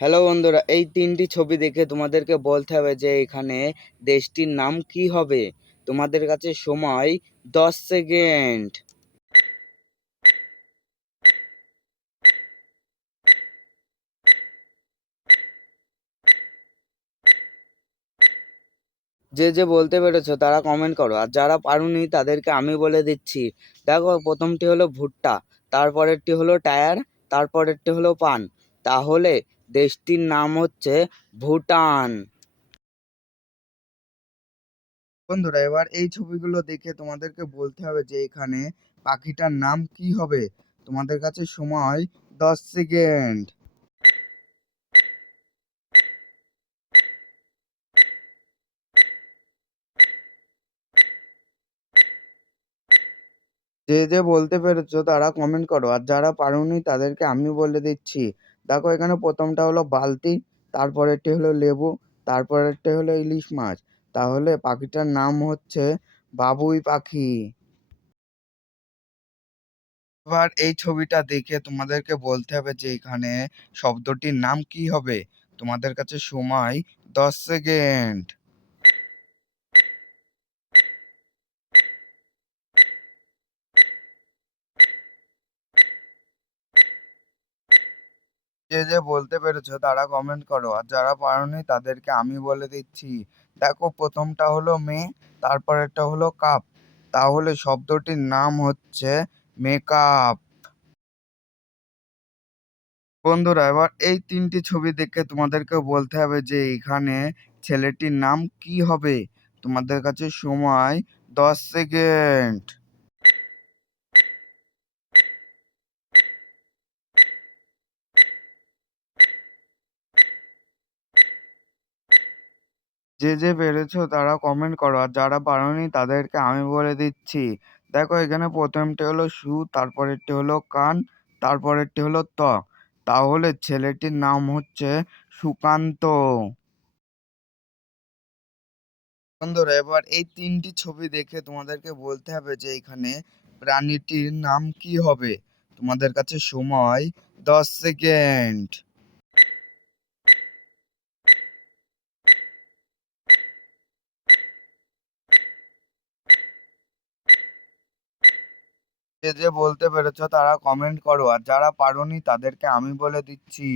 Hello বন্ধুরা, এই তিনটি ছবি দেখে তোমাদেরকে বলতে হবে যে এখানে দেশটির নাম কি হবে। তোমাদের কাছে সময় দশ সেকেন্ড। যে যে বলতে পেরেছ তারা কমেন্ট করো, আর যারা পারোনি তাদেরকে আমি বলে দিচ্ছি। দেখো, প্রথমটি হলো ভুট্টা, তারপরেরটি হলো টায়ার, তারপরেরটি হলো পান। তাহলে দেশটির নাম হচ্ছে ভুটান। বন্ধুরা, এবার এই ছবিগুলো দেখে তোমাদেরকে বলতে হবে যে এখানে পাখিটার নাম কি হবে। তোমাদের কাছে সময় দশ সেকেন্ড। যে যে বলতে পেরেছ তারা কমেন্ট করো, আর যারা পারোনি তাদেরকে আমি বলে দিচ্ছি। দেখো এখানে প্রথমটা হলো বালতি তারপরেরটি হলো লেবু তারপরেরটি হলো ইলিশ মাছ। তাহলে পাখিটার নাম হচ্ছে বাবুই পাখি। এবার এই ছবিটা দেখে তোমাদেরকে বলতে হবে যে এখানে শব্দটির নাম কি হবে। তোমাদের কাছে সময় দশ সেকেন্ড। যে যে বলতে পেরেছ তারা কমেন্ট করো। আর যারা পারোনি তাদেরকে আমি বলে দিচ্ছি, দেখো প্রথমটা হলো মেয়ে তারপরেরটা হলো কাপ। তাহলে শব্দটির নাম হচ্ছে মেকআপ। বন্ধুরা, এবার এই তিনটি ছবি দেখে তোমাদেরকে বলতে হবে যে, এখানে ছেলেটির নাম কি হবে? তোমাদের কাছে সময়, দশ সেকেন্ড। যে যে পেরেছ তারা কমেন্ট করো। আর যারা পারোনি তাদেরকে আমি বলে দিচ্ছি, দেখো এখানে প্রথমটি হলো সু, তারপরেরটি হলো কান, তারপরেরটি হলো ত। তাহলে ছেলেটির নাম হচ্ছে সুকান্ত। বন্ধুরা, এবার এই তিনটি ছবি দেখে তোমাদেরকে বলতে হবে যে এখানে প্রাণীটির নাম কি হবে। তোমাদের কাছে সময়, দশ সেকেন্ড যে যে বলতে পেরেছ তারা কমেন্ট করো। আর যারা পারোনি তাদেরকে আমি বলে দিচ্ছি।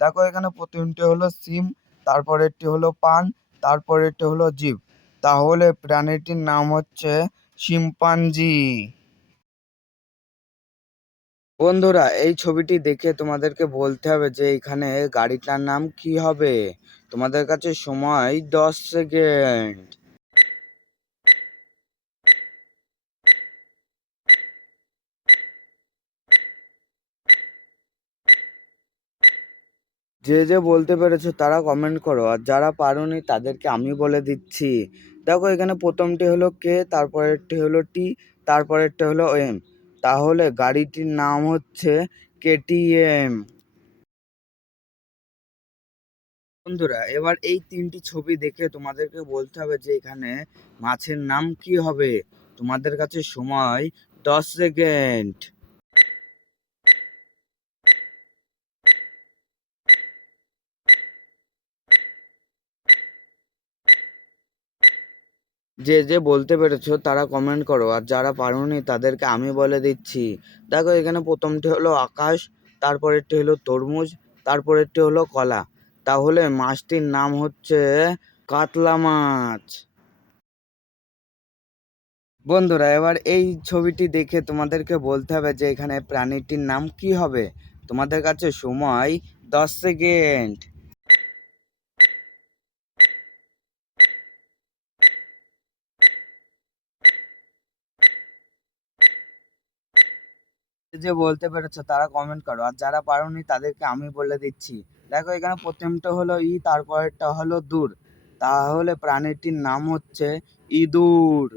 দেখো এখানে প্রথমটি হলো সিম, তারপরেরটি হলো পান, তারপরেরটি হলো জিভ তাহলে প্রাণীটির নাম হচ্ছে শিম্পাঞ্জি। বন্ধুরা, এই ছবিটি দেখে তোমাদেরকে বলতে হবে যে এখানে গাড়িটার নাম কি হবে। তোমাদের কাছে সময় দশ সেকেন্ড। যে যে বলতে পেরেছ তারা কমেন্ট করো। আর যারা পারোনি তাদেরকে আমি বলে দিচ্ছি। দেখো এখানে প্রথমটি হলো কে, তারপরেরটি হলো টি, তারপরেরটি হলো এম। তাহলে গাড়িটির নাম হচ্ছে কেটিএম বন্ধুরা, এবার এই তিনটি ছবি দেখে তোমাদেরকে বলতে হবে যে এখানে মাছের নাম কি হবে। তোমাদের কাছে সময়, দশ সেকেন্ড। যে যে বলতে পেরেছ তারা কমেন্ট করো। আর যারা পারোনি তাদেরকে আমি বলে দিচ্ছি। দেখো এখানে প্রথমটি হলো আকাশ, তারপরেরটি হলো তরমুজ, তারপরেরটি হলো কলা। তাহলে মাছটির নাম হচ্ছে কাতলা মাছ। বন্ধুরা, এবার এই ছবিটি দেখে তোমাদেরকে বলতে হবে যে এখানে প্রাণীটির নাম কি হবে। তোমাদের কাছে সময় দশ সেকেন্ড। যে বলতে পেরেছ তারা কমেন্ট করো। আর যারা পারোনি তাদেরকে আমি বলে দিচ্ছি। দেখো এখানে প্রথমটা হলো ই, তারপরেরটা হলো দূর। তাহলে প্রাণীটির নাম হচ্ছে ইঁদুর।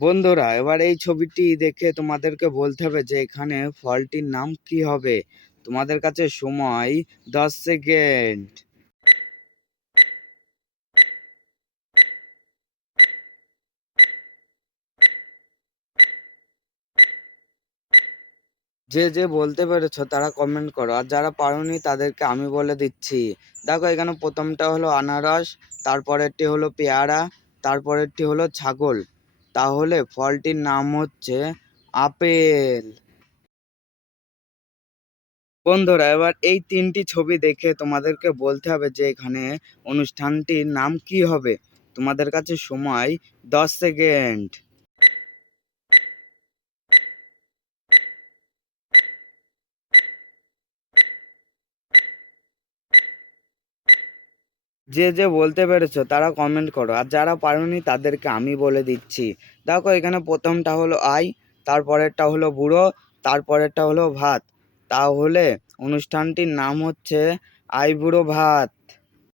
বন্ধুরা, এবার এই ছবিটি দেখে তোমাদেরকে বলতে হবে যে এখানে ফলটির নাম কি হবে। তোমাদের কাছে সময় দশ সেকেন্ড। যে যে বলতে পেরেছ তারা কমেন্ট করো। আর যারা পারোনি তাদেরকে আমি বলে দিচ্ছি। দেখো এখানে প্রথমটা হলো আনারস, তারপরেরটি হলো পেয়ারা, তারপরেরটি হলো ছাগল। তাহলে ফলটির নাম হচ্ছে আপেল। বন্ধুরা, এবার এই তিনটি ছবি দেখে তোমাদেরকে বলতে হবে যে এখানে অনুষ্ঠানটির নাম কি হবে। তোমাদের কাছে সময় দশ সেকেন্ড। যে যে বলতে পেরেছ তারা কমেন্ট করো। আর যারা পারোনি তাদেরকে আমি বলে দিচ্ছি। দেখো এখানে প্রথমটা হলো আই, তারপরেরটা হলো বুড়ো, তারপরেরটা হলো ভাত। তাহলে অনুষ্ঠানটির নাম হচ্ছে আই বুড়ো ভাত।